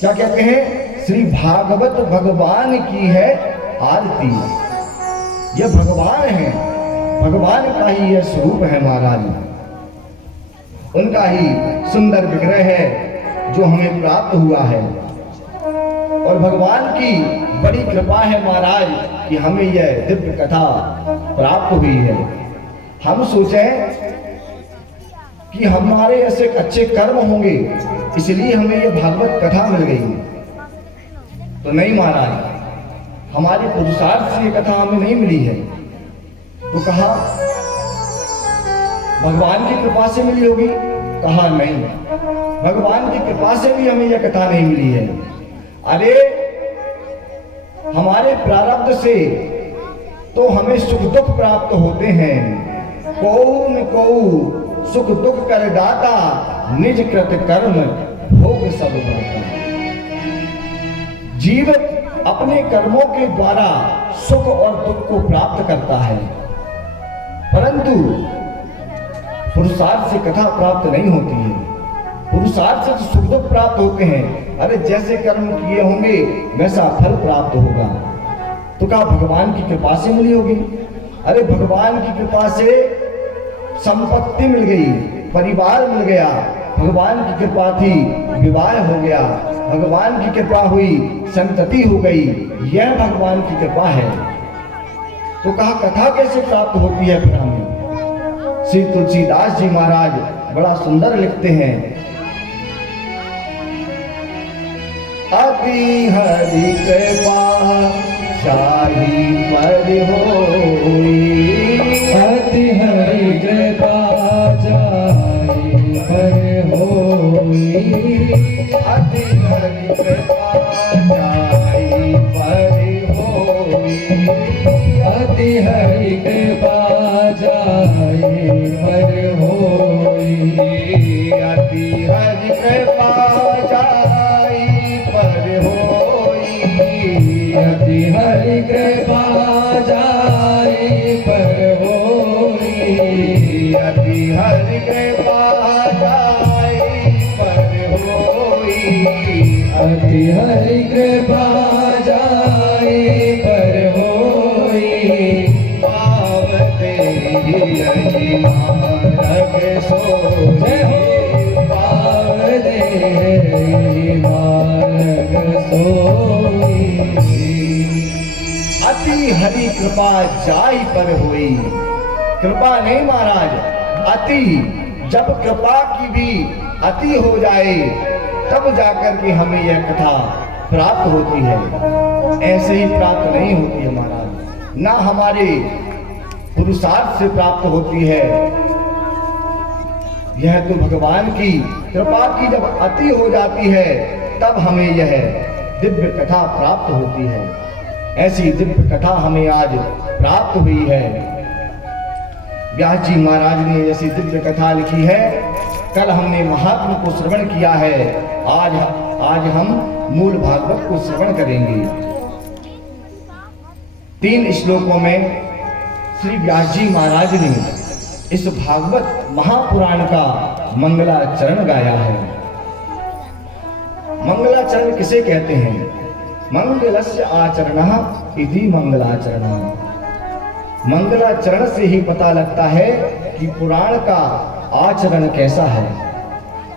क्या कहते हैं, श्री भागवत भगवान की है आरती। ये भगवान है, भगवान का ही यह स्वरूप है महाराज, उनका ही सुंदर विग्रह है जो हमें प्राप्त हुआ है। और भगवान की बड़ी कृपा है महाराज कि हमें यह दिव्य कथा प्राप्त हुई है। हम सोचें कि हमारे ऐसे अच्छे कर्म होंगे इसलिए हमें यह भागवत कथा मिल गई, तो नहीं महाराज, हमारे पुरुषार्थ से यह कथा हमें नहीं मिली है। तो कहा भगवान की कृपा से मिली होगी, कहा नहीं, भगवान की कृपा से भी हमें यह कथा नहीं मिली है। अरे हमारे प्रारब्ध से तो हमें सुख दुख प्राप्त होते हैं। कौन कौ सुख दुख कर दाता, निज कृत कर्म भोग सब दाता। जीव अपने कर्मों के द्वारा सुख और दुख को प्राप्त करता है, परंतु पुरुषार्थ से कथा प्राप्त नहीं होती है। पुरुषार्थ से सुख दुख प्राप्त होते हैं। अरे जैसे कर्म किए होंगे वैसा फल प्राप्त होगा। तो क्या भगवान की कृपा से मिली होगी? अरे भगवान की कृपा से संपत्ति मिल गई, परिवार मिल गया, भगवान की कृपा थी विवाह हो गया, भगवान की कृपा हुई संतति हो गई, यह भगवान की कृपा है। तो कहा कथा कैसे प्राप्त होती है? फिर हमें श्री तुलसीदास जी महाराज बड़ा सुंदर लिखते हैं, अति हरि कृपा शाही पर होई, अति हरि कृपा जाहि पर होई, अति हरि कृपा शाही पर होई, अति हरि कृपा जाहि पर होई, अति हरि कृपा जाहि पर होई, अति हरि कृपा जाहि पर होई, अति हरि कृपा जाहि पर होई, अति हरि कृपा जाहि पर होई, पावते ही मार्ग सोई, जय हो पावते मार्ग सोई। अति हरि कृपा जाहि पर हुई। कृपा नहीं महाराज, अति, जब कृपा की भी अति हो जाए तब जाकर के हमें यह कथा प्राप्त होती है, ऐसे ही प्राप्त नहीं होती है महाराज। ना हमारे पुरुषार्थ से प्राप्त होती है, यह तो भगवान की कृपा की जब अति हो जाती है तब हमें यह दिव्य कथा प्राप्त होती है। ऐसी दिव्य कथा हमें आज प्राप्त हुई है। व्यास जी महाराज ने ऐसी दिव्य कथा लिखी है। कल हमने महात्म को श्रवण किया है, आज हम मूल भागवत को श्रवण करेंगे। 3 श्लोकों में श्री व्यास जी महाराज ने इस भागवत महापुराण का मंगलाचरण गाया है। मंगलाचरण किसे कहते हैं? मंगलस्य आचरणः इति मंगलाचरणः। मंगलाचरण से ही पता लगता है कि पुराण का आचरण कैसा है,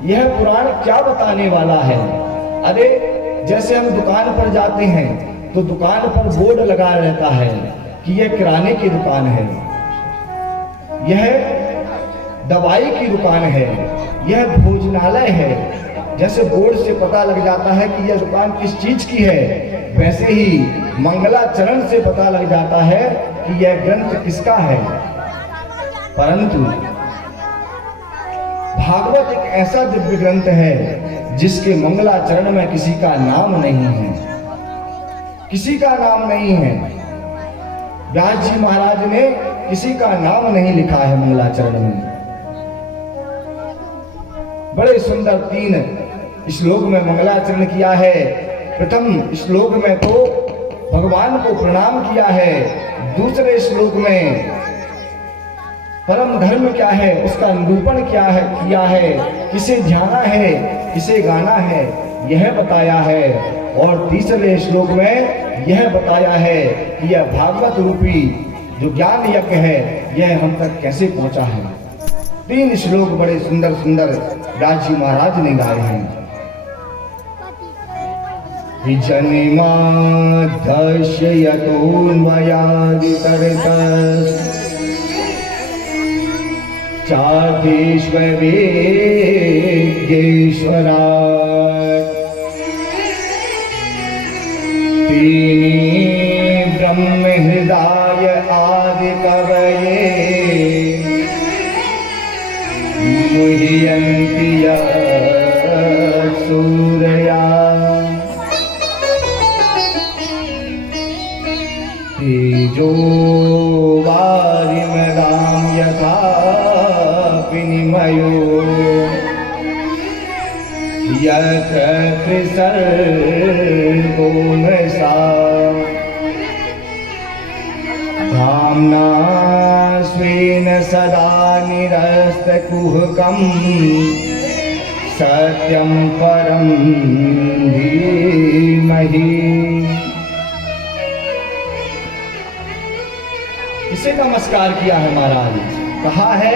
यह पुराण क्या बताने वाला है। अरे जैसे हम दुकान पर जाते हैं तो दुकान पर बोर्ड लगा रहता है कि यह किराने की दुकान है, यह दवाई की दुकान है, यह भोजनालय है। जैसे बोर्ड से पता लग जाता है कि यह दुकान किस चीज की है, वैसे ही मंगलाचरण से पता लग जाता है कि यह ग्रंथ किसका है। परंतु भागवत एक ऐसा दिव्य ग्रंथ है जिसके मंगलाचरण में किसी का नाम नहीं है, किसी का नाम नहीं है। व्यास जी महाराज ने किसी का नाम नहीं लिखा है मंगलाचरण में। बड़े सुंदर 3 श्लोक में मंगलाचरण किया है। प्रथम श्लोक में तो भगवान को प्रणाम किया है, दूसरे श्लोक में परम धर्म क्या है उसका निरूपण किया है, किसे ध्याना है, किसे गाना है, यह बताया है, और तीसरे श्लोक में यह बताया है कि यह भागवत रूपी जो ज्ञान यज्ञ है यह हम तक कैसे पहुंचा है। 3 श्लोक बड़े सुंदर सुंदर व्यास जी महाराज ने गाए हैं। जनिमादर्शयतोन्मयादितरतस् चार्धेष्वेश्वरात् तीनि ब्रह्म हृदय आदि कवये मुह्यन्ति सूरया तेजो वारिमदां यथा विनिमयो यत्र त्रिसर्गो मृषा धाम्ना स्वेन सदा निरस्तकुहकं सत्यं परं धीमहि। इसे नमस्कार किया है महाराज, कहा है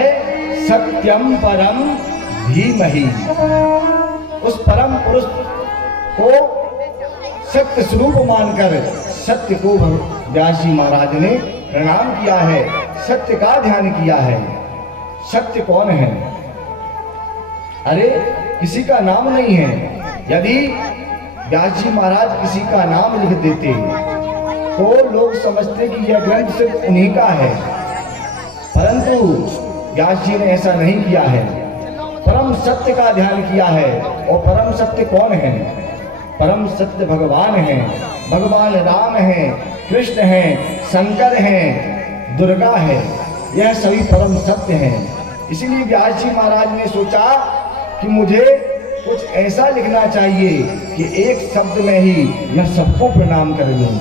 सत्यम परम धीमहि। उस परम पुरुष को सत्य स्वरूप मानकर सत्य को व्यास जी महाराज ने प्रणाम किया है, सत्य का ध्यान किया है। सत्य कौन है? अरे किसी का नाम नहीं है। यदि व्यास जी महाराज किसी का नाम लिख देते तो लोग समझते कि यह ग्रंथ सिर्फ उन्हीं का है, परंतु व्यास जी ने ऐसा नहीं किया है। परम सत्य का ध्यान किया है। और परम सत्य कौन है? परम सत्य भगवान है। भगवान राम है, कृष्ण है, शंकर है, दुर्गा है, यह सभी परम सत्य हैं। इसीलिए व्यास जी महाराज ने सोचा कि मुझे कुछ ऐसा लिखना चाहिए कि एक शब्द में ही मैं सबको प्रणाम कर लूँ।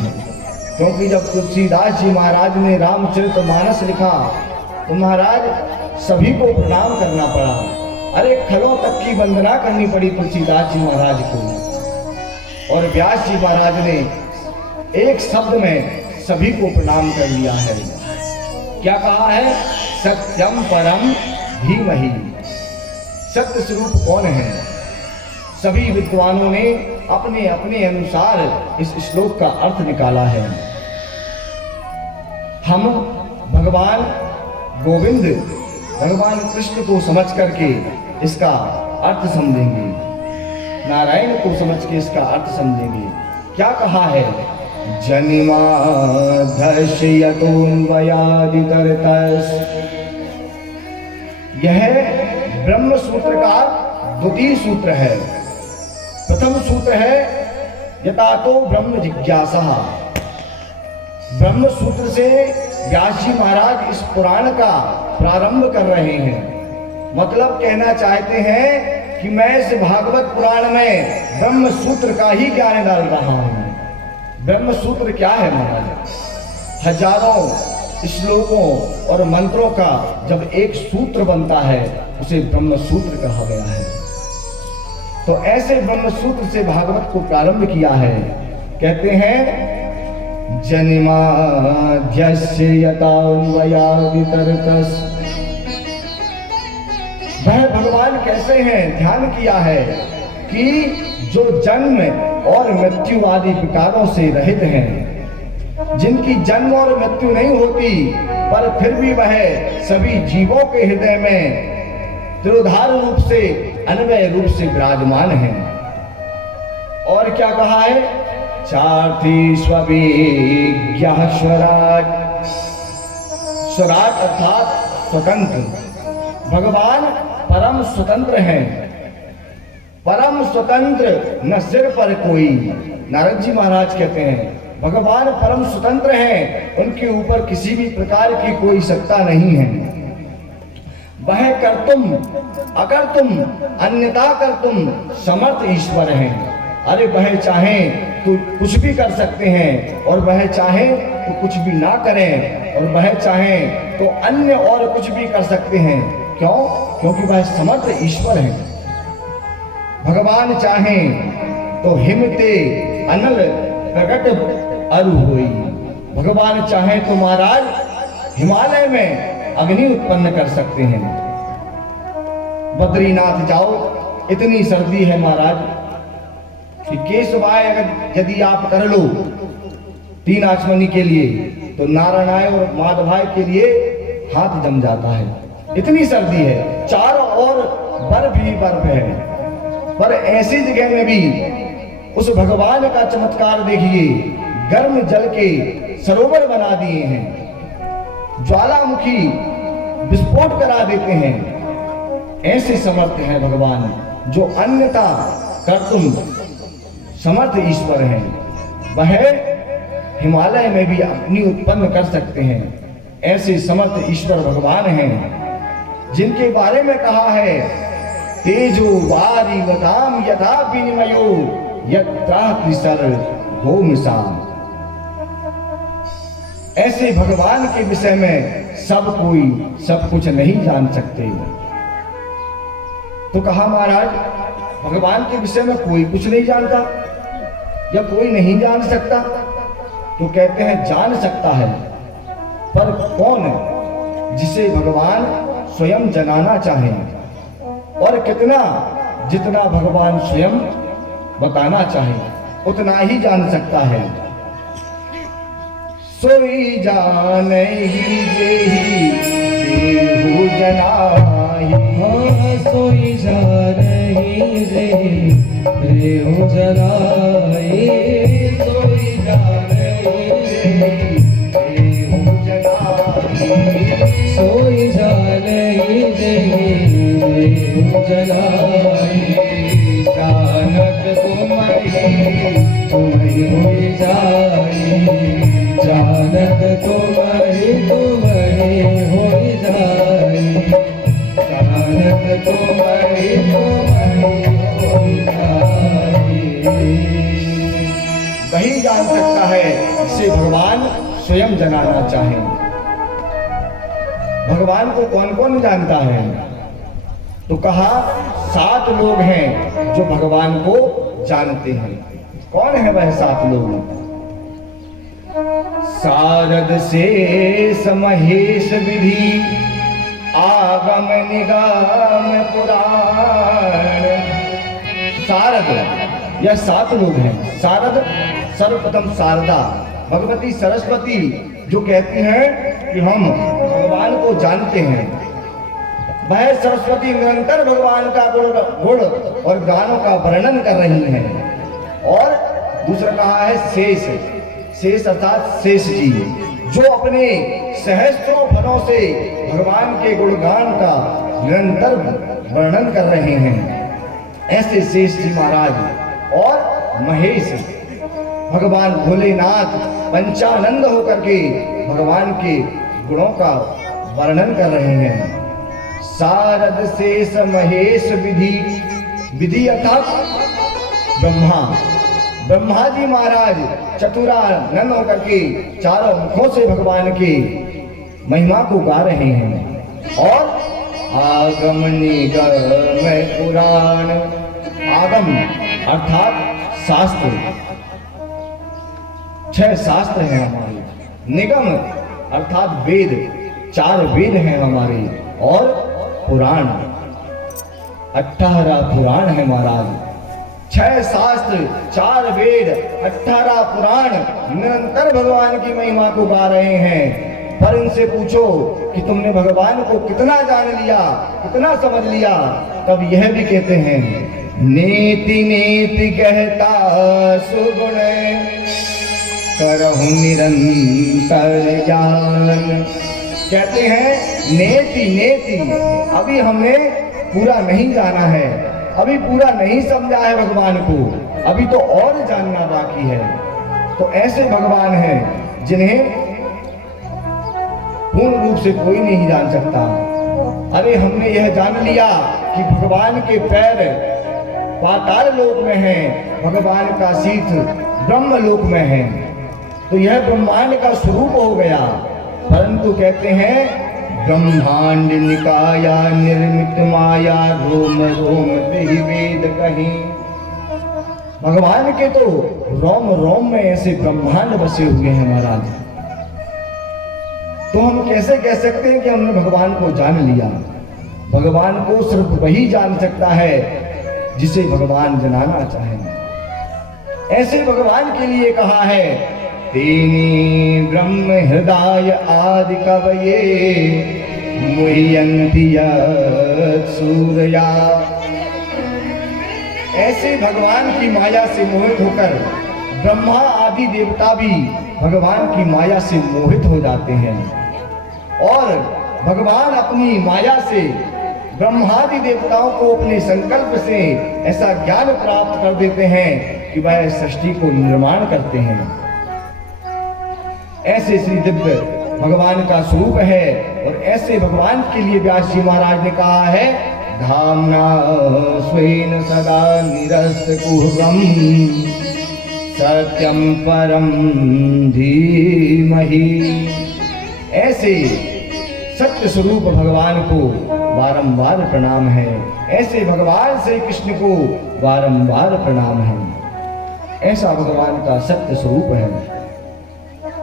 क्योंकि जब तुलसीदास जी महाराज ने रामचरितमानस लिखा तो महाराज सभी को प्रणाम करना पड़ा। अरे खलों तक की वंदना करनी पड़ी तुलसीदास जी महाराज को, और व्यास जी महाराज ने एक शब्द में सभी को प्रणाम कर लिया है। क्या कहा है? सत्यम परम धीमहि। सत्य स्वरूप कौन है? सभी विद्वानों ने अपने अपने अनुसार इस श्लोक का अर्थ निकाला है। हम भगवान गोविंद, भगवान कृष्ण को समझ करके इसका अर्थ समझेंगे, नारायण को समझ के इसका अर्थ समझेंगे। क्या कहा है? जनिमाधर्षयतोन्वयादितरतस्। यह ब्रह्म सूत्र का द्वितीय सूत्र है। प्रथम सूत्र है यतातो ब्रह्म जिज्ञासा। ब्रह्म सूत्र से व्यास जी महाराज इस पुराण का प्रारंभ कर रहे हैं। मतलब कहना चाहते हैं कि मैं इस भागवत पुराण में ब्रह्म सूत्र का ही ज्ञान डाल रहा हूं। ब्रह्म सूत्र क्या है महाराज? हजारों श्लोकों और मंत्रों का जब एक सूत्र बनता है उसे ब्रह्म सूत्र कहा गया है। तो ऐसे ब्रह्म सूत्र से भागवत को प्रारंभ किया है। कहते हैं जनिमाद्यस्य यतान्वयादितरतस्। वह भगवान कैसे हैं? ध्यान किया है कि जो जन्म और मृत्यु आदि विकारों से रहित हैं, जिनकी जन्म और मृत्यु नहीं होती, पर फिर भी वह सभी जीवों के हृदय में त्रिधार रूप से, अन्वय रूप से विराजमान हैं। और क्या कहा है? चार्थी स्वविज्ञः स्वराट। स्वराट अर्थात स्वतंत्र। भगवान परम स्वतंत्र हैं। परम स्वतंत्र न सिर पर कोई। नारद जी महाराज कहते हैं भगवान परम स्वतंत्र हैं, उनके ऊपर किसी भी प्रकार की कोई सत्ता नहीं है। वह कर्तुम अकर्तुम अन्यथा कर्तुम समर्थ ईश्वर हैं। अरे वह चाहें तो कुछ भी कर सकते हैं, और वह चाहें तो कुछ भी ना करें, और वह चाहें तो अन्य और कुछ भी कर सकते हैं। क्यों? क्योंकि वह समर्थ ईश्वर हैं। भगवान चाहें तो हिमते अनल प्रकट अरु होई। भगवान चाहे तो महाराज हिमालय में अग्नि उत्पन्न कर सकते हैं। बद्रीनाथ जाओ, इतनी सर्दी है महाराज कि केशवाय अगर यदि आप कर लो 3 आचमनी के लिए, तो नारायणाय और माधवाय के लिए हाथ जम जाता है। इतनी सर्दी है, चारों ओर बर्फ ही बर्फ है। पर ऐसी जगह में भी उस भगवान का चमत्कार देखिए, गर्म जल के सरोवर बना दिए हैं, ज्वालामुखी विस्फोट करा देते हैं। ऐसे समर्थ है भगवान, जो अन्यथा कर्तुम समर्थ ईश्वर हैं। वह हिमालय में भी अग्नि उत्पन्न कर सकते हैं। ऐसे समर्थ ईश्वर भगवान हैं, जिनके बारे में कहा है, तेजो वारी वदाम यथा विनिमयो यत्रा त्रिसर भूमिसाम। ऐसे भगवान के विषय में सब कोई सब कुछ नहीं जान सकते। तो कहा महाराज, भगवान के विषय में कोई कुछ नहीं जानता या कोई नहीं जान सकता? तो कहते हैं जान सकता है, पर कौन? जिसे भगवान स्वयं जनाना चाहे, और कितना? जितना भगवान स्वयं बताना चाहे उतना ही जान सकता है। सोई जानहि जेहि देहु जनाहि। हाँ, सोई जानहि जेहि देहु जनाहि। सोई जानहि जेहि देहु जनाहि। सोई जानहि जेहि देहु जनाहि। जानत तुम्हि होई जाई। जानत तुम्हि होई जाई। जानत तुम्हि होई जाई। वही जान सकता है जिसे भगवान स्वयं जनाना चाहे। भगवान को कौन कौन जानता है? तो कहा 7 लोग हैं जो भगवान को जानते हैं। कौन है वह 7 लोग? सारद शेष महेश विधि आगम निगम पुराण। सारद, यह 7 लोग हैं। सारद, सर्वप्रथम शारदा भगवती सरस्वती, जो कहती हैं कि हम भगवान को जानते हैं। वह सरस्वती निरंतर भगवान का गुण और गानों का वर्णन कर रही हैं। और दूसरा कहा है शेष। शेष अर्थात शेष जी, जो अपने सहस्त्रों फलों से भगवान के गुणगान का निरंतर वर्णन कर रहे हैं। ऐसे शेष जी महाराज। और महेश, भगवान भोलेनाथ पंचानंद होकर के भगवान के गुणों का वर्णन कर रहे हैं। सारद शेष महेश विधि। विधि अर्थात ब्रह्मा। ब्रह्मा जी महाराज चतुरानंद होकर के चारों मुखों से भगवान के महिमा को गा रहे हैं। और आगम निगम पुराण। आगम अर्थात शास्त्र, 6 शास्त्र हैं हमारे। निगम अर्थात वेद, 4 वेद हैं हमारे। और पुराण, 18 पुराण है महाराज। 6 शास्त्र, 4 वेद, 18 पुराण निरंतर भगवान की महिमा को गा रहे हैं। पर इनसे पूछो कि तुमने भगवान को कितना जान लिया, कितना समझ लिया? तब यह भी कहते हैं, नेति नेति कहता सुगुण करहु निरंतर ज्ञान। कहते हैं नेति नेति, अभी हमने पूरा नहीं जाना है, अभी पूरा नहीं समझा है भगवान को, अभी तो और जानना बाकी है। तो ऐसे भगवान हैं जिन्हें पूर्ण रूप से कोई नहीं जान सकता। अरे हमने यह जान लिया कि भगवान के पैर पाताल लोक में हैं, भगवान का शीठ ब्रह्म लोक में है, तो यह ब्रह्मांड का स्वरूप हो गया। परंतु कहते हैं ब्रह्मांड निकाया निर्मित माया रोम रोम देहि वेद कहीं। भगवान के तो रोम रोम में ऐसे ब्रह्मांड बसे हुए हैं महाराज। तो हम कैसे कह सकते हैं कि हमने भगवान को जान लिया? भगवान को सिर्फ वही जान सकता है जिसे भगवान जनाना चाहे। ऐसे भगवान के लिए कहा है, तेनी ब्रह्म हृदय आदि कवये मुह्यन्ति यत् सूरया। ऐसे भगवान की माया से मोहित होकर ब्रह्मा आदि देवता भी भगवान की माया से मोहित हो जाते हैं, और भगवान अपनी माया से ब्रह्मादि देवताओं को अपने संकल्प से ऐसा ज्ञान प्राप्त कर देते हैं कि वह सृष्टि को निर्माण करते हैं। ऐसे श्री दिव्य भगवान का स्वरूप है, और ऐसे भगवान के लिए व्यास जी महाराज ने कहा है, धाम्ना स्वेन सदा निरस्त कुहकम् सत्यम परम धीमहि। ऐसे सत्य स्वरूप भगवान को बारंबार प्रणाम है, ऐसे भगवान श्री कृष्ण को बारंबार प्रणाम है। ऐसा भगवान का सत्य स्वरूप है।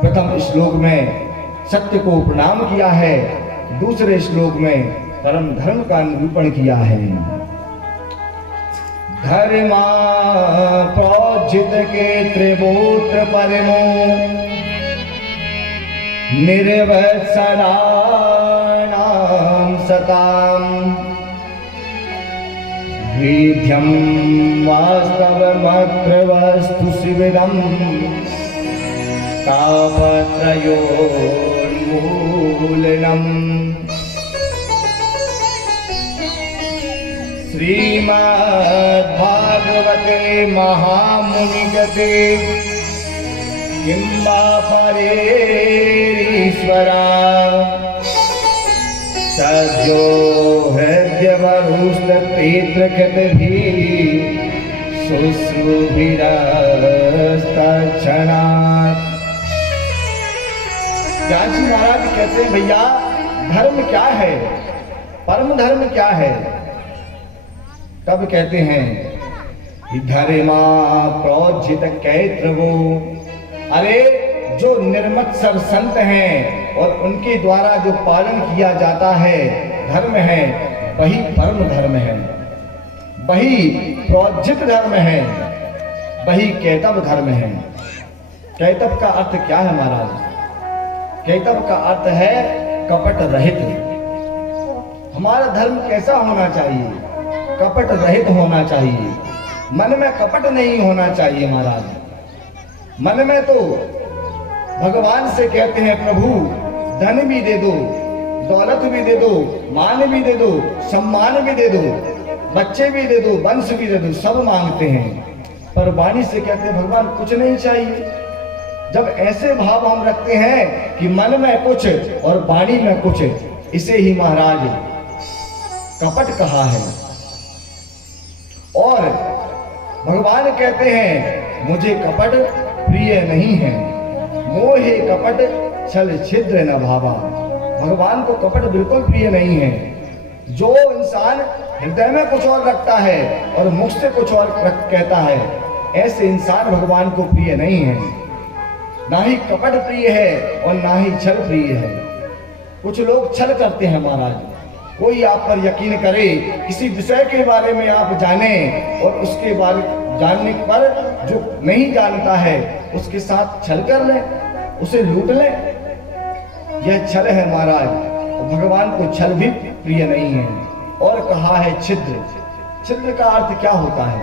प्रथम श्लोक में सत्य को प्रणाम किया है, दूसरे श्लोक में परम धर्म का निरूपण किया है। धर्मा प्रोज्झित के त्रिभूत्र परमो निर्वत्सराणां सताम् वीध्यं वास्तवमत्र वस्तु शिविरम् तापत्रयोन्मूलनम्। श्रीमद्भागवते महामुनिगते किंबा परेश्वरा सद्यो हृदयवरुष्टपेत्रकृतभिः शुश्रूभिरस्तक्षणात्। व्यास जी महाराज कहते हैं, भैया धर्म क्या है, परम धर्म क्या है? तब कहते हैं कि धर्मा प्रोज्झित कैत्रवो। अरे जो निर्मत्सर संत हैं और उनके द्वारा जो पालन किया जाता है धर्म है, वही परम धर्म है, वही प्रोज्झित धर्म है, वही कैतव धर्म है। कैतव का अर्थ क्या है महाराज? कैतव का अर्थ है कपट रहित। हमारा धर्म कैसा होना चाहिए? कपट रहित होना चाहिए। मन में कपट नहीं होना चाहिए महाराज। मन में तो भगवान से कहते हैं, प्रभु धन भी दे दो, दौलत भी दे दो, मान भी दे दो, सम्मान भी दे दो, बच्चे भी दे दो, वंश भी दे दो, सब मांगते हैं। पर वाणी से कहते हैं, भगवान कुछ नहीं चाहिए। जब ऐसे भाव हम रखते हैं कि मन में कुछ और वाणी में कुछ, इसे ही महाराज कपट कहा है। और भगवान कहते हैं, मुझे कपट प्रिय नहीं है। मोहे कपट छल छिद्र न भावा। भगवान को कपट बिल्कुल प्रिय नहीं है। जो इंसान हृदय में कुछ और रखता है और मुख से कुछ और कहता है, ऐसे इंसान भगवान को प्रिय नहीं है। ना ही कपट प्रिय है और ना ही छल प्रिय है। कुछ लोग छल करते हैं महाराज। कोई आप पर यकीन करे, किसी विषय के बारे में आप जाने और उसके बारे जानने पर जो नहीं जानता है उसके साथ छल कर ले, उसे लूट ले। यह छल है महाराज। भगवान को छल भी प्रिय नहीं है। और कहा है छिद्र। छिद्र का अर्थ क्या होता है?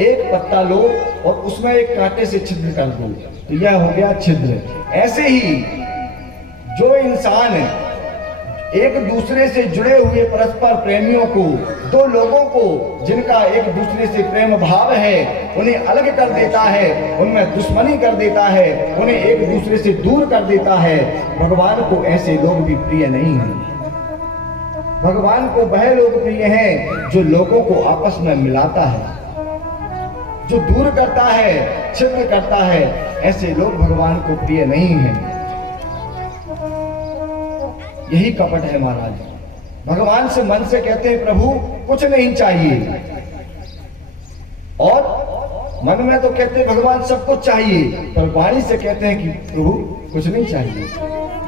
एक पत्ता लो और उसमें एक कांटे से छिद्र कर दो, तो यह हो गया छिद्र। ऐसे ही जो इंसान एक दूसरे से जुड़े हुए परस्पर प्रेमियों को, दो लोगों को जिनका एक दूसरे से प्रेम भाव है, उन्हें अलग कर देता है, उनमें दुश्मनी कर देता है, उन्हें एक दूसरे से दूर कर देता है। भगवान को ऐसे लोग भी प्रिय नहीं हैं। भगवान को वह लोग प्रिय हैं जो लोगों को आपस में मिलाता है, जो दूर करता है, छिद्र करता है। ऐसे लोग भगवान को प्रिय नहीं हैं। यही कपट है महाराज। भगवान से मन से कहते हैं, प्रभु कुछ नहीं चाहिए, और मन में तो कहते हैं भगवान सब कुछ चाहिए, पर वाणी से कहते हैं कि प्रभु कुछ नहीं चाहिए।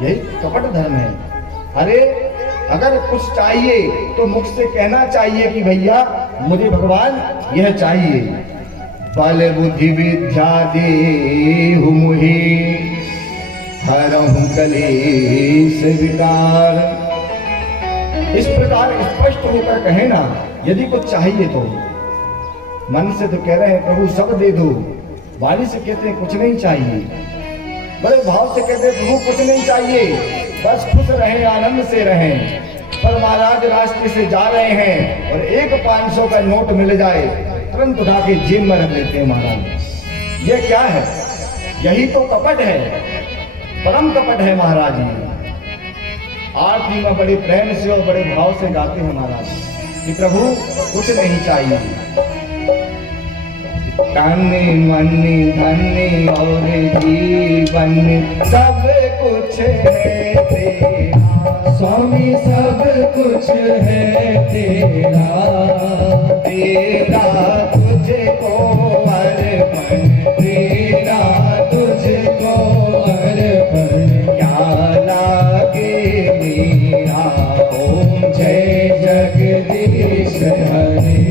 यही कपट धर्म है। अरे अगर कुछ चाहिए तो मुख से कहना चाहिए कि भैया मुझे भगवान यह चाहिए। बल बुद्धि विद्या देहु मुहि, हरहु कलेश विकार। इस प्रकार स्पष्ट होकर कहे ना, यदि कुछ चाहिए तो। मन से तो कह रहे हैं प्रभु सब दे दो, वाणी से कहते हैं कुछ नहीं चाहिए, बड़े भाव से कहते हैं प्रभु कुछ नहीं चाहिए, बस खुश रहें, आनंद से रहें। पर महाराज रास्ते से जा रहे हैं और एक 500 का नोट मिल जाए तुरंत उठा के जेब में रख लेते हैं महाराज। ये क्या है? यही तो कपट है, परम कपट है महाराज। आरती में बड़े प्रेम से और बड़े भाव से गाते हैं महाराज कि प्रभु कुछ नहीं चाहिए। तन मन धन और जीवन सब कुछ है तेरा, स्वामी सब कुछ है तेरा, तेरा तुझको अर्पण, तेरा तुझको अर्पण, क्या लागे मेरा। ओम जय जगदीश हरे।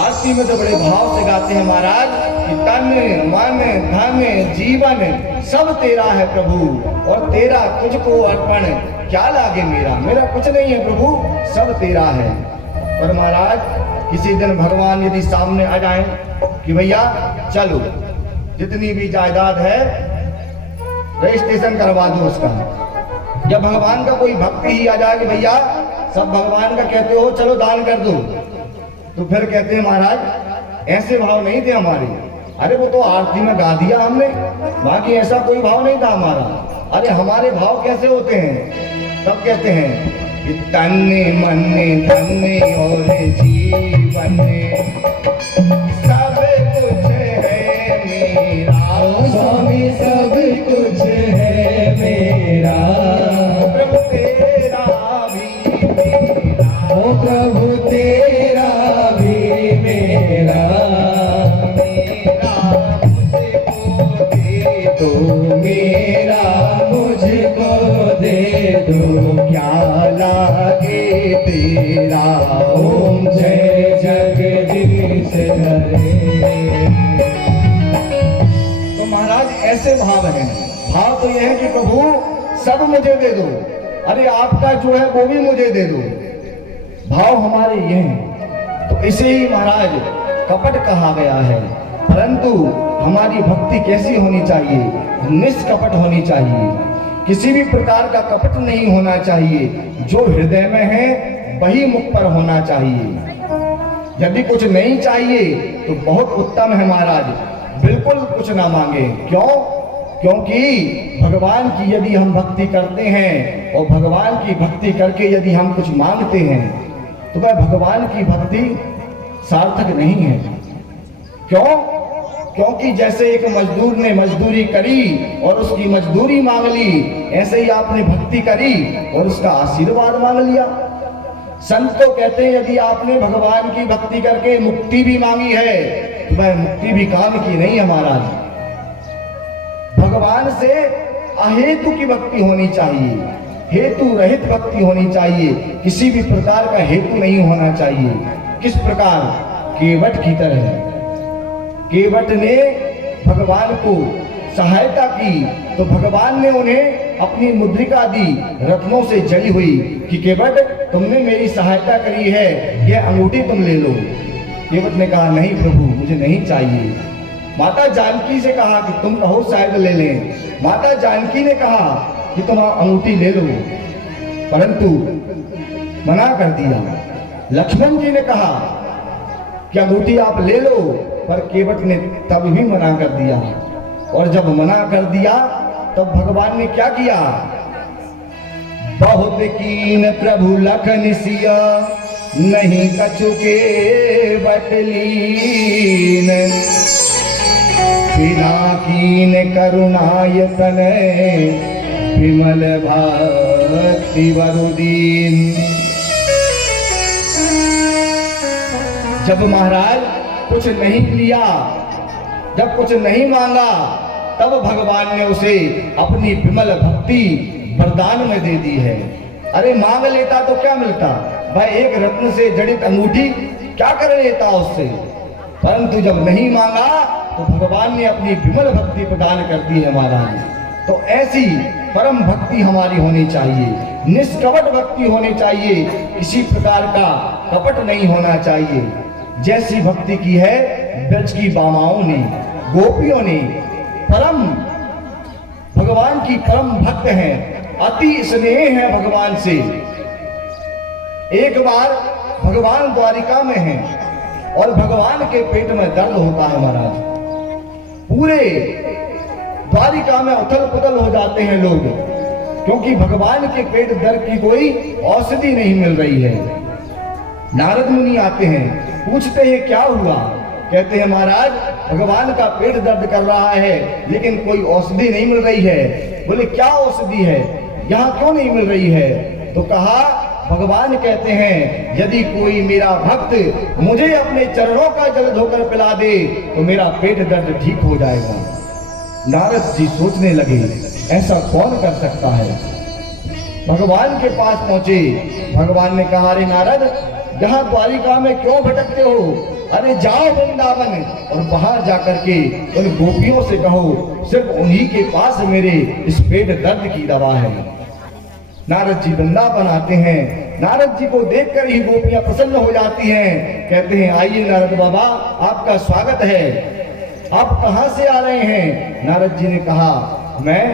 आरती में तो बड़े भाव से गाते हैं महाराज कि तन मन धन जीवन सब तेरा है प्रभु, और तेरा तुझको अर्पण, क्या लागे मेरा। मेरा कुछ नहीं है प्रभु, सब तेरा है। पर महाराज किसी दिन भगवान यदि सामने आ जाए कि भैया चलो जितनी भी जायदाद है रजिस्ट्रेशन करवा दो उसका, जब भगवान का कोई भक्त ही आ जाए कि भैया सब भगवान का कहते हो चलो दान कर दो, तो फिर कहते हैं महाराज ऐसे भाव नहीं थे हमारे। अरे वो तो आरती में गा दिया हमने, बाकी ऐसा कोई भाव नहीं था हमारा। अरे हमारे भाव कैसे होते हैं? तब कहते हैं कि तन मन धन और जीवन सब कुछ है मेरा, स्वामी सब कुछ है मेरा, प्रभु तेरा भी मेरा, ओ प्रभु तेरा भी मेरा, मेरा मुझको दे दो, क्या लागे तेरा। ओम जय जगदीश हरे। तो महाराज ऐसे भाव हैं। भाव तो यह है कि प्रभु सब मुझे दे दो, अरे आपका जो है वो भी मुझे दे दो। भाव हमारे ये हैं। तो इसे ही महाराज कपट कहा गया है। परंतु हमारी भक्ति कैसी होनी चाहिए? निष्कपट होनी चाहिए, किसी भी प्रकार का कपट नहीं होना चाहिए। जो हृदय में है वही मुख पर होना चाहिए। यदि कुछ नहीं चाहिए तो बहुत उत्तम है महाराज, बिल्कुल कुछ ना मांगे। क्यों? क्योंकि भगवान की यदि हम भक्ति करते हैं और भगवान की भक्ति करके यदि हम कुछ मांगते हैं तो वह भगवान की भक्ति सार्थक नहीं है। क्यों? क्योंकि जैसे एक मजदूर ने मजदूरी करी और उसकी मजदूरी मांग ली, ऐसे ही आपने भक्ति करी और उसका आशीर्वाद मांग लिया। संत तो कहते हैं यदि आपने भगवान की भक्ति करके मुक्ति भी मांगी है तो वह मुक्ति भी काम की नहीं है महाराज। भगवान से अहेतु की भक्ति होनी चाहिए, हेतु रहित भक्ति होनी चाहिए, किसी भी प्रकार का हेतु नहीं होना चाहिए। किस प्रकार? केवट की तरह। केवट ने भगवान को सहायता की तो भगवान ने उन्हें अपनी मुद्रिका दी रत्नों से जड़ी हुई कि केवट तुमने मेरी सहायता करी है, यह अंगूठी तुम ले लो। केवट ने कहा नहीं प्रभु मुझे नहीं चाहिए। माता जानकी से कहा कि तुम कहो शायद ले लें। माता जानकी ने कहा कि तुम अंगूठी ले लो, परंतु मना कर दिया। लक्ष्मण जी ने कहा कि अंगूठी आप ले लो, पर केवट ने तब भी मना कर दिया। और जब मना कर दिया तब भगवान ने क्या किया? बहुत कीन प्रभु लखन सिया नहीं कछु के बटलीन, बिना कीन करुणायतन विमल भक्ति वरुदीन। जब महाराज कुछ नहीं लिया, जब कुछ नहीं मांगा, तब भगवान ने उसे अपनी विमल भक्ति वरदान में दे दी है। अरे मांग लेता तो क्या मिलता भाई, एक रत्न से जड़ित अंगूठी क्या कर लेता उससे, परंतु जब नहीं मांगा तो भगवान ने अपनी विमल भक्ति प्रदान कर दी है महाराज। तो ऐसी परम भक्ति हमारी होनी चाहिए, निष्कपट भक्ति होनी चाहिए, किसी प्रकार का कपट नहीं होना चाहिए। जैसी भक्ति की है ब्रज की बामाओं ने, गोपियों ने, परम भगवान की परम भक्त हैं, अति स्नेह है भगवान से। एक बार भगवान द्वारिका में हैं और भगवान के पेट में दर्द होता है महाराज। पूरे द्वारिका में उथल पुथल हो जाते हैं लोग, क्योंकि भगवान के पेट दर्द की कोई औषधि नहीं मिल रही है। नारद मुनि आते हैं, पूछते हैं क्या हुआ। कहते हैं महाराज भगवान का पेट दर्द कर रहा है लेकिन कोई औषधि नहीं मिल रही है। बोले क्या औषधि है, यहाँ क्यों नहीं मिल रही है। तो कहा भगवान कहते हैं यदि कोई मेरा भक्त मुझे अपने चरणों का जल धोकर पिला दे तो मेरा पेट दर्द ठीक हो जाएगा। नारद जी सोचने लगे ऐसा कौन कर सकता है। भगवान के पास पहुंचे, भगवान ने कहा अरे नारद यहाँ द्वारिका में क्यों भटकते हो, अरे जाओ वृंदावन और बाहर जाकर के उन गोपियों से कहो सिर्फ उन्हीं के पास मेरे इस पेट दर्द की दवा है। नारद जी वृंदावन आते हैं, नारद जी को देखकर ही गोपियां प्रसन्न हो जाती हैं। कहते हैं आइए नारद बाबा आपका स्वागत है, आप कहां से आ रहे हैं। नारद जी ने कहा मैं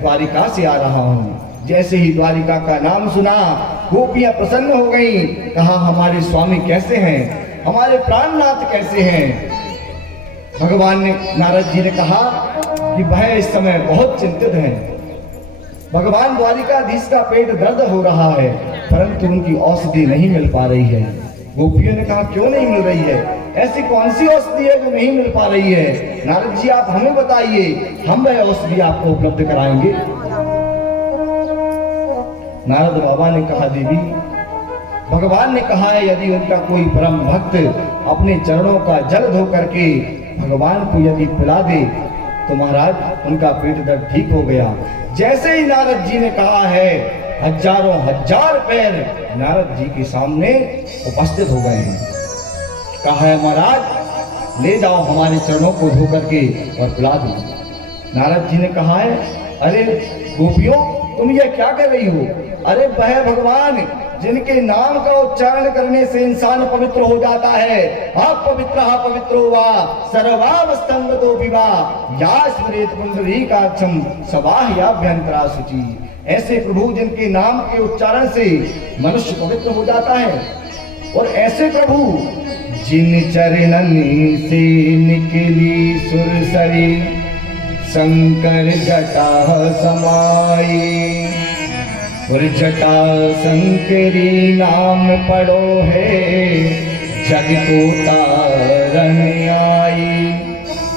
द्वारिका से आ रहा हूं। जैसे ही द्वारिका का नाम सुना गोपियां प्रसन्न हो गईं, कहा हमारे स्वामी कैसे हैं, हमारे प्राणनाथ कैसे हैं। भगवान ने, नारद जी ने कहा कि वह इस समय बहुत चिंतित हैं। भगवान द्वारिकाधीश का पेट दर्द हो रहा है परंतु उनकी औषधि नहीं मिल पा रही है। गोपियों ने कहा क्यों नहीं मिल रही है, ऐसी कौन सी औषधि है जो नहीं मिल पा रही है। नारद जी आप हमें बताइए, हम वह औषधि आपको उपलब्ध कराएंगे। नारद बाबा ने कहा देवी भगवान ने कहा है यदि उनका कोई परम भक्त अपने चरणों का जल धो करके भगवान को यदि पिला दे तो महाराज उनका पेट दर्द ठीक हो गया। जैसे ही नारद जी ने कहा है हजारों हजार पैर नारद जी के सामने उपस्थित हो गए हैं। कहा है महाराज ले जाओ हमारे चरणों को धो करके और पिला दो। नारद जी ने कहा है अरे गोपियों तुम ये क्या कर रही हो, अरे वह भगवान जिनके नाम का उच्चारण करने से इंसान पवित्र हो जाता है। आप पवित्रो वा सर्वावस्थंगतो विवा या स्मरेत पुंडरीकाक्षं सबाह्याभ्यंतरा शुचि। ऐसे प्रभु जिनके नाम के उच्चारण से मनुष्य पवित्र हो जाता है, और ऐसे प्रभु जिन चरणन से निकली सुरसरी शंकर जटा समाई। और जटा शंकरी नाम पड़ो है जग को तारण आई।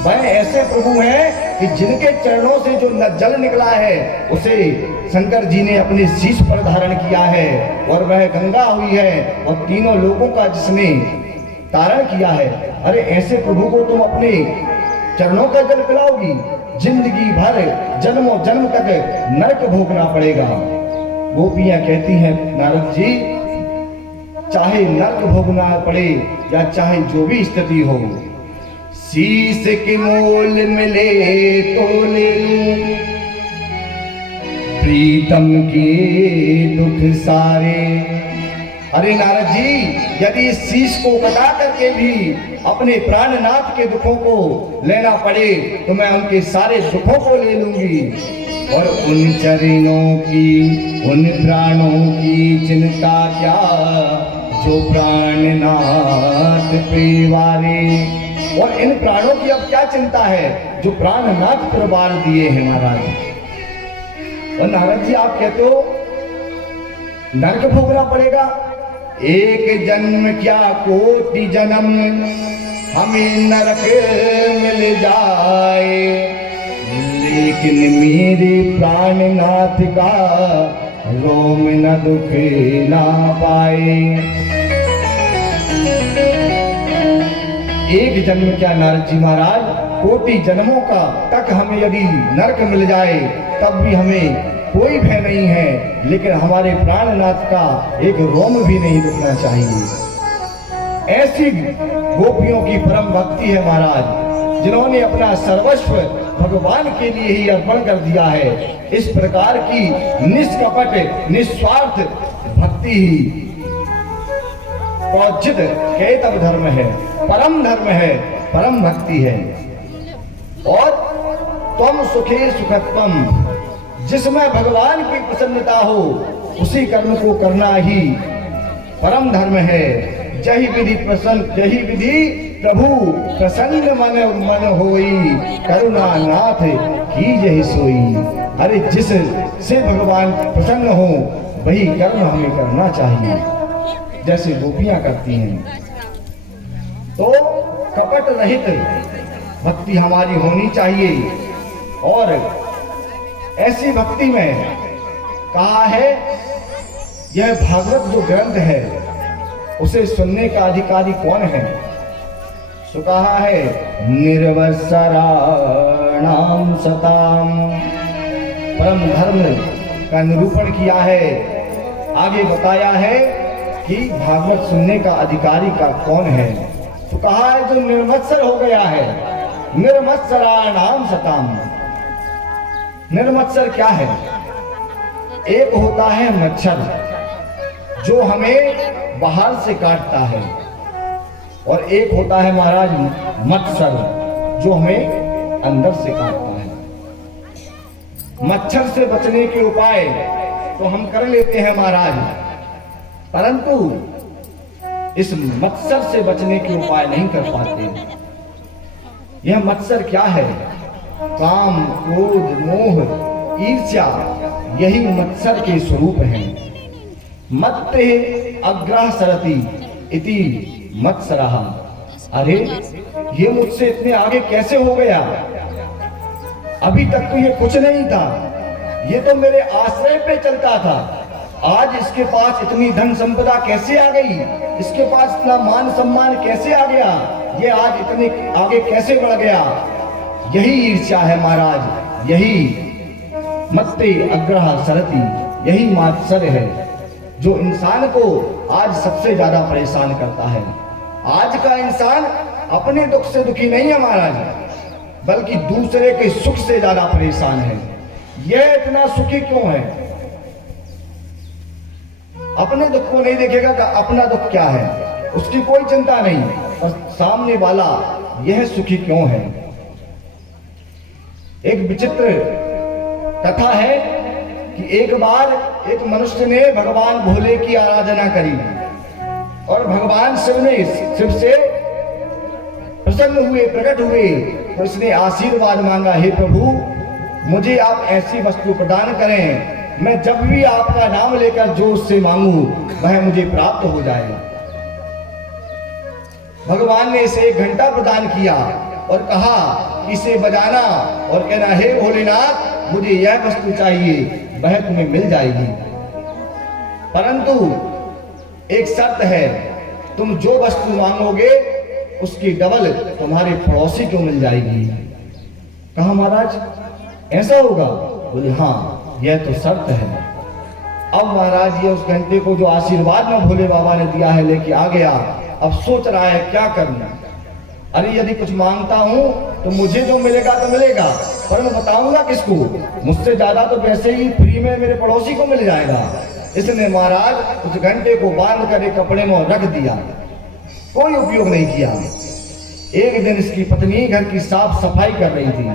वह ऐसे प्रभु हैं कि जिनके चरणों से जो जल निकला है उसे शंकर जी ने अपने शीश पर धारण किया है और वह गंगा हुई है और तीनों लोगों का जिसने तारण किया है। अरे ऐसे प्रभु को तुम अपने चरणों का जल पिलाओगी, जिंदगी भर जन्मों जन्म तक नरक भोगना पड़ेगा। गोपियां कहती हैं नारद जी चाहे नरक भोगना पड़े या चाहे जो भी स्थिति हो, शीश के मोल मिले तो ले लूं प्रीतम के दुख सारे। अरे नारद जी यदि इस शीश को कटा करके भी अपने प्राणनाथ के दुखों को लेना पड़े तो मैं उनके सारे दुखों को ले लूंगी। और उन चरणों की उन प्राणों की चिंता क्या जो प्राणनाथ प्रिवारे। और इन प्राणों की अब क्या चिंता है जो प्राणनाथ प्रवार दिए हैं महाराज। और नारद जी आप कहते हो नरक भोगना पड़ेगा, एक जन्म क्या कोटि जन्म हमें नरक मिल जाए, लेकिन मेरे प्राणनाथ का रोम न दुख ना पाए। एक जन्म क्या नारद जी महाराज, कोटि जन्मों का तक हमें यदि नरक मिल जाए तब भी हमें कोई भय नहीं है, लेकिन हमारे प्राणनाथ का एक रोम भी नहीं रुकना चाहिए। ऐसी गोपियों की परम भक्ति है महाराज, जिन्होंने अपना सर्वस्व भगवान के लिए ही अर्पण कर दिया है। इस प्रकार की निष्कपट निस्वार्थ भक्ति ही औचित केतव धर्म है, परम धर्म है, परम भक्ति है। और त्वम सुखे सुखत्वम, जिसमें भगवान की प्रसन्नता हो उसी कर्म को करना ही परम धर्म है। जही विधि प्रसन्न, जही विधि प्रभु प्रसन्न मन मन होई, करुणा नाथ की जही सोई। अरे जिस से भगवान प्रसन्न हो वही कर्म हमें करना चाहिए, जैसे गोपियां करती हैं। तो कपट रहित भक्ति हमारी होनी चाहिए। और ऐसी भक्ति में कहा है, यह भागवत जो ग्रंथ है उसे सुनने का अधिकारी कौन है? तो कहा है, निर्वत्सराणाम सताम, परम धर्म का निरूपण किया है। आगे बताया है कि भागवत सुनने का अधिकारी का कौन है। तो कहा है, जो निर्मत्सर हो गया है। निर्मत्सराणाम सताम, निर्मत्सर क्या है? एक होता है मच्छर जो हमें बाहर से काटता है, और एक होता है महाराज मत्सर जो हमें अंदर से काटता है। मच्छर से बचने के उपाय तो हम कर लेते हैं महाराज, परंतु इस मत्सर से बचने के उपाय नहीं कर पाते। यह मत्सर क्या है? काम, क्रोध, मोह, ईर्ष्या, यही मत्सर के स्वरूप हैं। मत्ते अग्रह सरति इति मत्सरः। अरे ये मुझसे इतने आगे कैसे हो गया? अभी तक तो ये कुछ नहीं था, ये तो मेरे आश्रय पे चलता था। आज इसके पास इतनी धन संपदा कैसे आ गई? इसके पास इतना मान सम्मान कैसे आ गया? ये आज इतने आगे कैसे बढ़ गया? यही ईर्ष्या है महाराज, यही मत्ते अग्रह सरति, यही मात्सर्य है जो इंसान को आज सबसे ज्यादा परेशान करता है। आज का इंसान अपने दुख से दुखी नहीं है महाराज, बल्कि दूसरे के सुख से ज्यादा परेशान है। यह इतना सुखी क्यों है? अपने दुख को नहीं देखेगा कि अपना दुख क्या है, उसकी कोई चिंता नहीं, और सामने वाला यह सुखी क्यों है। एक विचित्र कथा है कि एक बार एक मनुष्य ने भगवान भोले की आराधना करी और भगवान शिव से प्रसन्न हुए, प्रकट हुए। तो उसने आशीर्वाद मांगा, हे प्रभु मुझे आप ऐसी वस्तु प्रदान करें, मैं जब भी आपका नाम लेकर जो उससे मांगू वह मुझे प्राप्त हो जाए। भगवान ने इसे 1 घंटा प्रदान किया और कहा इसे बजाना और कहना, हे भोलेनाथ मुझे यह वस्तु चाहिए, वह तुम्हें मिल जाएगी, परंतु एक शर्त है, तुम जो वस्तु मांगोगे उसकी डबल तुम्हारे पड़ोसी को मिल जाएगी। कहा महाराज ऐसा होगा? बोले हाँ, यह तो शर्त है। अब महाराज ये उस घंटे को जो आशीर्वाद में भोले बाबा ने दिया है लेके आ गया। अब सोच रहा है क्या करना। अरे यदि कुछ मांगता हूं तो मुझे जो मिलेगा तो मिलेगा, पर मैं बताऊंगा किसको? मुझसे ज्यादा तो वैसे ही फ्री में मेरे पड़ोसी को मिल जाएगा। इसने महाराज उस घंटे को बांध कर एक कपड़े में रख दिया, कोई उपयोग नहीं किया। एक दिन इसकी पत्नी घर की साफ सफाई कर रही थी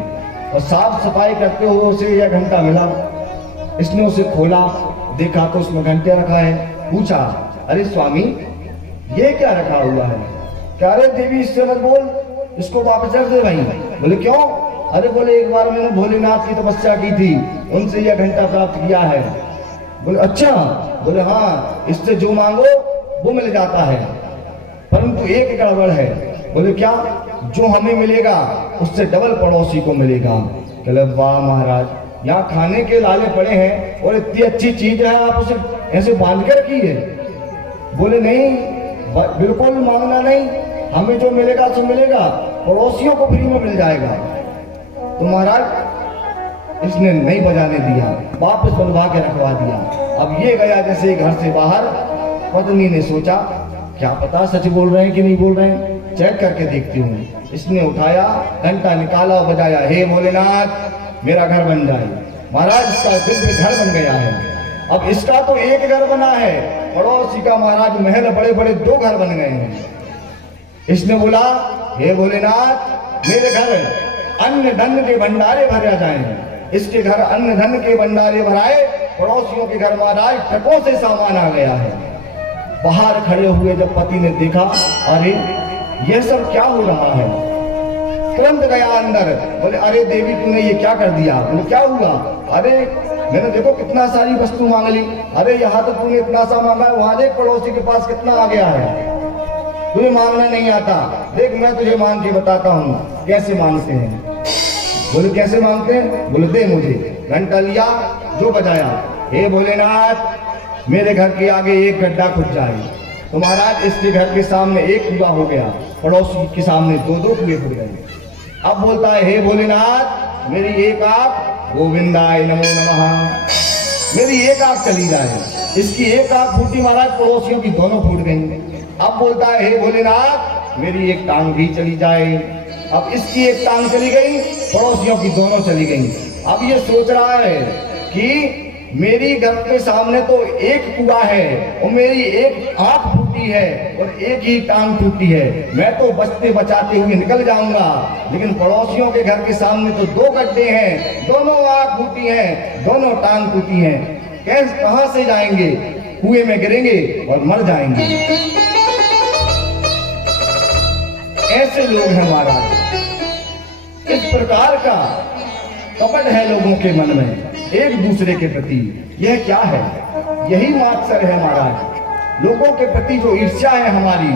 और साफ सफाई करते हुए उसे यह घंटा मिला। इसने उसे खोला, देखा तो उसमें घंटे रखा है। पूछा, अरे स्वामी ये क्या रखा हुआ है? क्या? अरे देवी इससे मत बोल, इसको वापस रख दे भाई। बोले क्यों? अरे बोले एक बार मैंने भोलेनाथ की तपस्या की थी, उनसे यह घंटा प्राप्त किया है। बोले अच्छा? बोले हाँ, इससे जो मांगो वो मिल जाता है, परंतु एक गड़बड़ है। बोले क्या? जो हमें मिलेगा उससे डबल पड़ोसी को मिलेगा। कहले वाह महाराज, यहाँ खाने के लाले पड़े हैं और इतनी अच्छी चीज है, आप उसे ऐसे बांध कर की है? बोले नहीं, बिल्कुल मांगना नहीं, हमें जो मिलेगा सो मिलेगा, पड़ोसियों को फ्री में मिल जाएगा। तो महाराज इसने नहीं बजाने दिया, वापस बुलवा के रखवा दिया। अब ये गया जैसे घर से बाहर, पत्नी ने सोचा क्या पता सच बोल रहे हैं कि नहीं बोल रहे हैं, चेक करके देखती हूँ। इसने उठाया, घंटा निकाला और बजाया, हे भोलेनाथ मेरा घर बन जाए। महाराज इसका दिव्य घर बन गया है। अब इसका तो एक घर बना है, पड़ोसी का महाराज महल बड़े बड़े 2 घर बन गए हैं। इसने बोला, हे भोलेनाथ मेरे घर अन्न धन के भंडारे भरा जाए। इसके घर अन्न धन के भंडारे भराए, पड़ोसियों के घर महाराज ट्रकों से सामान आ गया है। बाहर खड़े हुए जब पति ने देखा, अरे ये सब क्या हो रहा है, तुरंत गया अंदर। बोले, अरे देवी तूने ये क्या कर दिया? बोले, क्या हुआ? अरे मैंने देखो कितना सारी वस्तु मांग ली। अरे यहाँ तो तूने इतना सा मांगा है, वहां देख पड़ोसी के पास कितना आ गया है, तुझे मांगना नहीं आता। देख मैं तुझे मांग के बताता हूँ कैसे मांगते हैं। बोले, कैसे मांगते हैं? बोले, दे मुझे। घंटा लिया, जो बजाया, हे भोलेनाथ मेरे घर के आगे एक गड्ढा खुद जाए। तो महाराज इसके घर के सामने एक कुआं हो गया, पड़ोसी के सामने 2-2 कुएं खुद गए। अब बोलता है, हे भोलेनाथ मेरी एक आंख गोविंदाय नमो नमः, मेरी एक आंख चली जाए। इसकी एक आंख फूटी महाराज, पड़ोसियों की दोनों फूट गई। अब बोलता है, हे भोलेनाथ मेरी एक टांग भी चली जाए। अब इसकी एक टांग चली गई, पड़ोसियों की दोनों चली गई। अब ये सोच रहा है कि मेरी घर के सामने तो एक कुआं है और मेरी एक आंख फूटी है और एक ही टांग टूटी है, मैं तो बचते बचाते हुए निकल जाऊंगा। लेकिन पड़ोसियों के घर के सामने तो 2 गड्ढे हैं, दोनों आंख फूटी हैं, दोनों टांग टूटी हैं, कैसे कहां से जाएंगे? कुएं में गिरेंगे और मर जाएंगे। ऐसे लोग हैं महाराज, इस प्रकार का कपट है लोगों के मन में एक दूसरे के प्रति। यह क्या है? यही मात्सर्य है महाराज, लोगों के प्रति जो ईर्ष्या है हमारी,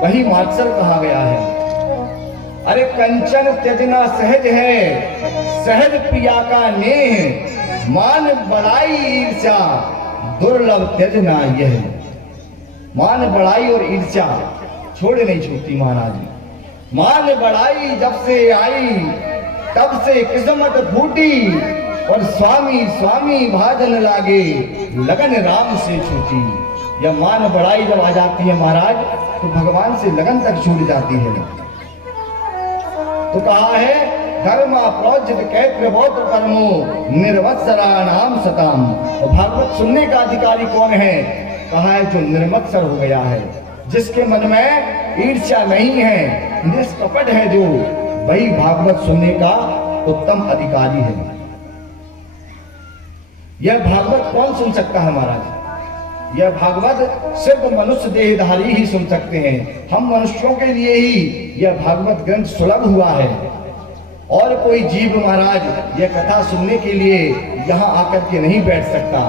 वही मात्सर्य कहा गया है। अरे कंचन त्यजना सहज है, सहज प्रिया का नेह, मान बड़ाई ईर्ष्या दुर्लभ त्यजना यह। मान बड़ाई और ईर्ष्या छोड़े नहीं छूटती महाराज। मान बड़ाई जब से आई तब से किस्मत फूटी, और स्वामी स्वामी भाजन लागे लगन राम से छूटी। यह मान बड़ाई जब आ जाती है महाराज तो भगवान से लगन तक छूट जाती है। तो कहा है, धर्मा प्रोजित कैत्र बौद्ध कर्मो निर्वत्सराणाम सताम। और भागवत सुनने का अधिकारी कौन है? कहा है, जो निर्मत्सर हो गया है, जिसके मन में ईर्ष्या नहीं है, निष्कपट है, जो वही भागवत सुनने का उत्तम अधिकारी है। यह भागवत कौन सुन सकता है महाराज? यह भागवत सिर्फ मनुष्य देहधारी ही सुन सकते हैं। हम मनुष्यों के लिए ही यह भागवत ग्रंथ सुलभ हुआ है, और कोई जीव महाराज यह कथा सुनने के लिए यहाँ आकर के नहीं बैठ सकता।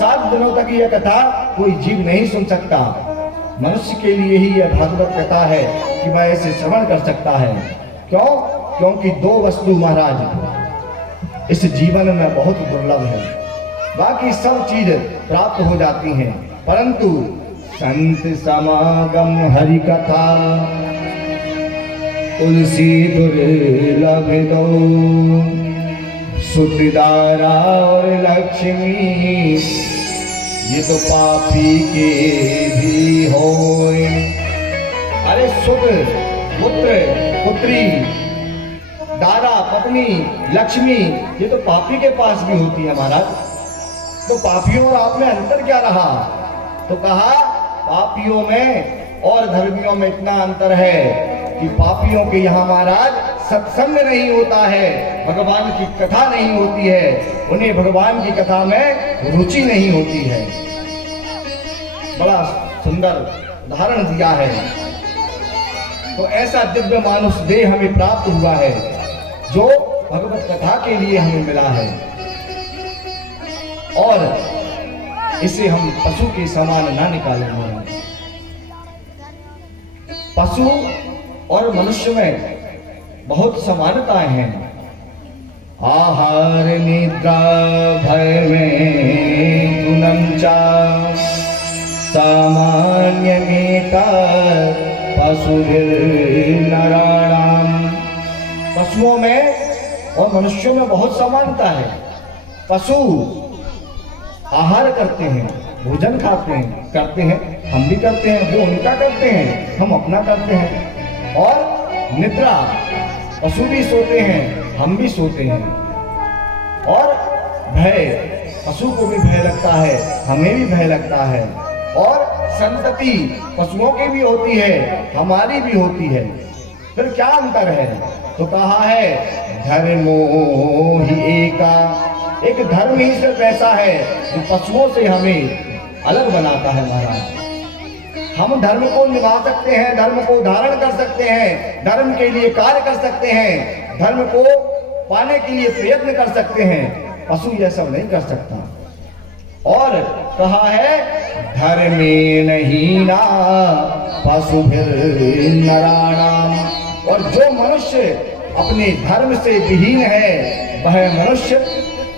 7 दिनों तक यह कथा कोई जीव नहीं सुन सकता। मनुष्य के लिए ही यह भागवत कथा है कि वह इसे श्रवण कर सकता है। क्यों? क्योंकि 2 वस्तु महाराज इस जीवन में बहुत दुर्लभ है। बाकी सब चीज प्राप्त हो जाती हैं, परंतु संत समागम हरि कथा तुलसी दुर्लभ दो, सुतदारा और लक्ष्मी ये तो पापी के भी होए। अरे सुत, पुत्र, पुत्री, दारा, पत्नी, लक्ष्मी ये तो पापी के पास भी होती है महाराज। तो पापियों और आप में अंतर क्या रहा? तो कहा, पापियों में और धर्मियों में इतना अंतर है कि पापियों के यहाँ महाराज सत्संग नहीं होता है, भगवान की कथा नहीं होती है, उन्हें भगवान की कथा में रुचि नहीं होती है। बड़ा सुंदर उदाहरण दिया है। तो ऐसा दिव्य मानुष देह हमें प्राप्त हुआ है जो भगवत कथा के लिए हमें मिला है, और इसे हम पशु के समान ना निकालेंगे। पशु और मनुष्य में बहुत समानताएं हैं। आहार निद्रा भय में तुनम चा सामान्य में पशुभिर्नराणाम्। पशुओं में और मनुष्यों में बहुत समानता है। पशु आहार करते हैं, भोजन खाते हैं, करते हैं, हम भी करते हैं, वो उनका करते हैं, हम अपना करते हैं। और निद्रा, पशु भी सोते हैं, हम भी सोते हैं। और भय, पशु को भी भय लगता है, हमें भी भय लगता है। और संतति पशुओं की भी होती है, हमारी भी होती है। फिर क्या अंतर है? तो कहा है धर्मो ही एका, एक धर्म ही सिर्फ ऐसा है जो पशुओं से हमें अलग बनाता है महाराज। हम धर्म को निभा सकते हैं, धर्म को धारण कर सकते हैं, धर्म के लिए कार्य कर सकते हैं, धर्म को पाने के लिए प्रयत्न कर सकते हैं। पशु यह सब नहीं कर सकता। और कहा है धर्मेण हीना पशुभिर्नराणाम्। और जो मनुष्य अपने धर्म से विहीन है वह मनुष्य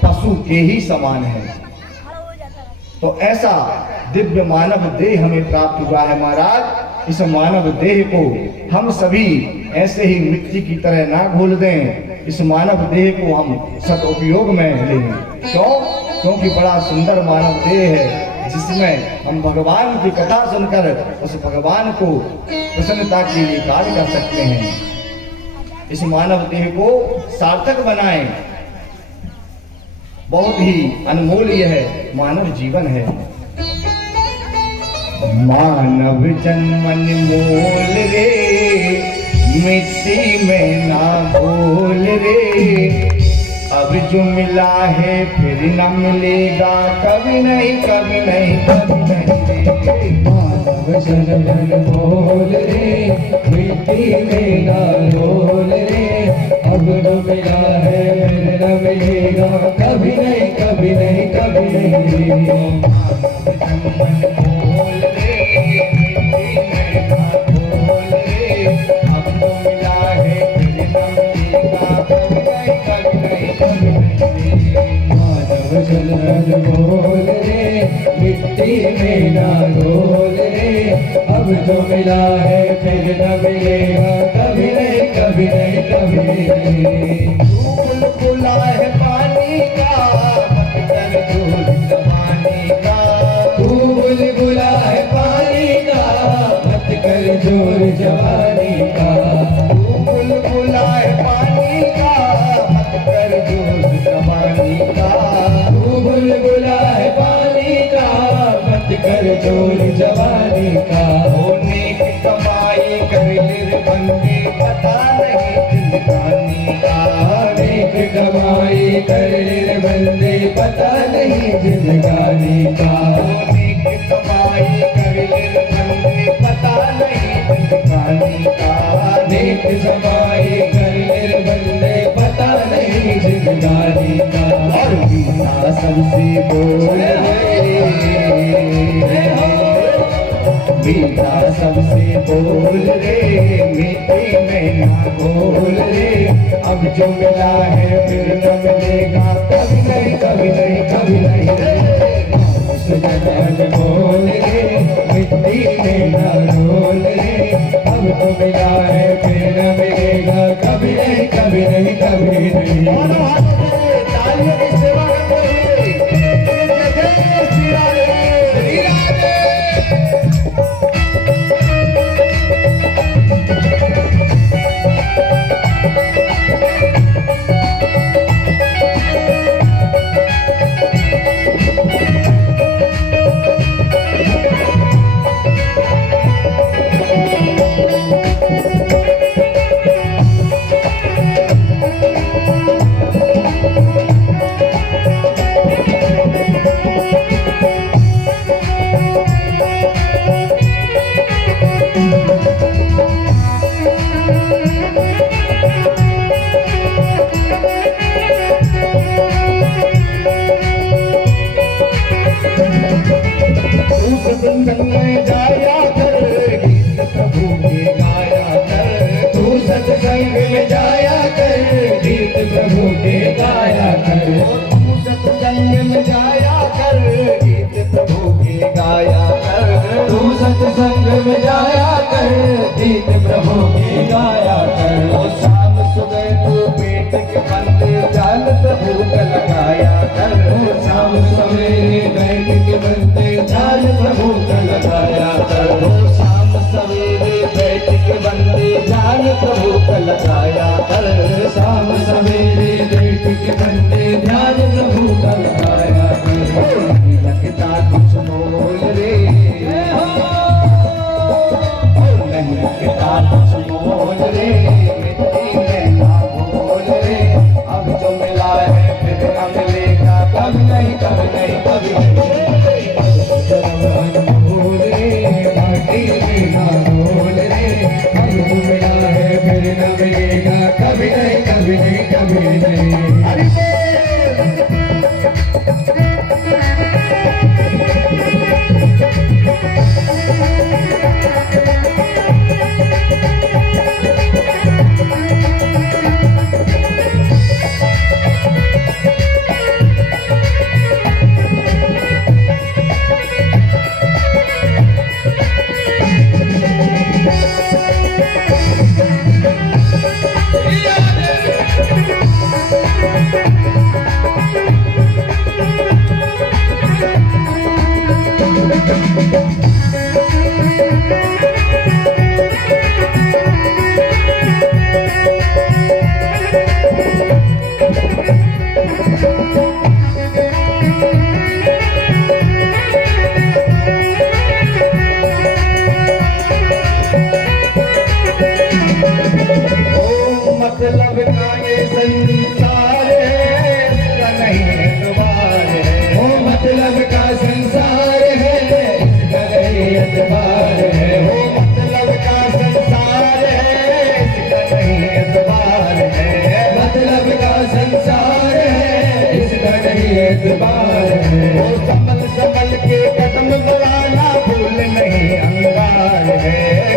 पशु के ही समान है। तो ऐसा दिव्य मानव देह हमें प्राप्त हुआ है महाराज। इस मानव देह को हम सभी ऐसे ही मिट्टी की तरह ना भूल दें। इस मानव देह को हम सदुपयोग में लें। क्यों? क्योंकि बड़ा सुंदर मानव देह है जिसमें हम भगवान की कथा सुनकर उस भगवान को प्रसन्नता के लिए कार्य कर सकते हैं। इस मानव देह को सार्थक बनाएं। बहुत ही अनमोल यह मानव जीवन है। मानव जन्म अनमोल रे, मिट्टी में ना भूल रे। अब जो मिला है फिर न मिलेगा, कभी नहीं, कभी नहीं, कभी नहीं। मानव जन्म अनमोल रे, मिट्टी में ना डोल रे। अब जो मिला है फिर न मिलेगा, कभी नहीं, कभी नहीं, कभी नहीं। बोल रे, मिट्टी में ना डोल रे। अब जो मिला है फिर न मिलेगा, कभी नहीं, कभी नहीं, कभी नहीं। फूल फूला है पानी का, मत कर झूल जवानी का। फूल फूला है पानी का, मत कर जोर जवानी का। फूल फूला है पानी का, मत कर झूल जवानी का। फूल फूला है पानी का, मत कर जोर जवानी का। होने की कमाई कर निर्बंदी, पता नहीं जिंदगानी का। नेक कमाई कर बंदे, पता नहीं जिंदगानी का। होने की कमाई कर निर्बंदी, पता नहीं जिंदगानी का। नेक कमाई कर बंदे, पता नहीं जिंदगानी का। और मीठा सबसे बोल रे, मीठा सबसे बोल रे, मीठे में ना बोल रे। अब जो मिला है फिर न मिलेगा, कभी नहीं, कभी नहीं, कभी नहीं रे। सुजन बोल रे, मिट्टी में ना डोल रे। अब तो मिला है फिर न मिलेगा, कभी नहीं, कभी नहीं, कभी नहीं। दोनों हाथों से तालियों की सेवा करते हुए जय जय श्री राधे, श्री राधे। सत्संग में जाया कर, गीत प्रभु के गाया कर। तू सत्संग में जाया कर, गीत प्रभु के गाया कर। तू सत्संग में जाया कर, गीत प्रभु के गाया कर। तू सत्संग में जाया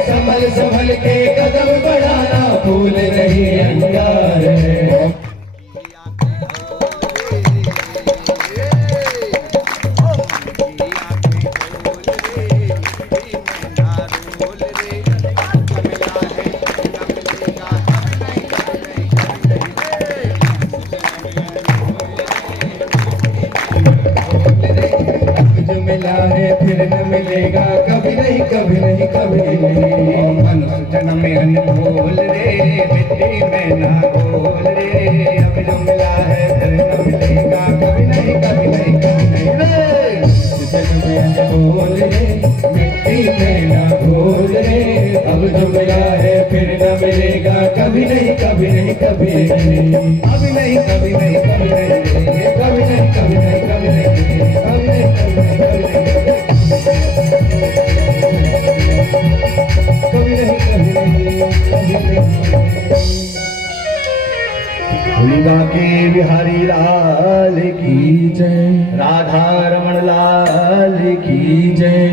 संभल संभल के कदम बढ़ाना, फूल नहीं अंगार है। जो मिला है फिर न मिलेगा, कभी नहीं कभी नहीं कभी नहीं। मनुष्य जन्म में अनमोल रे, मिट्टी में ना घोल रे। अब जो मिला है फिर न मिलेगा, कभी नहीं कभी नहीं कभी नहीं रे। जन्म में बोल रे, मिट्टी में ना घोल रे। अब जो मिला है फिर न मिलेगा, कभी नहीं कभी नहीं कभी नहीं। अभी नहीं कभी नहीं कभी नहीं रे। कभी नहीं कभी नहीं कभी नहीं कभी नहीं कभी नहीं कभी नहीं कभी नहीं। भोलिबा के बिहारी लाल की जय, राधा रमण लाल की जय।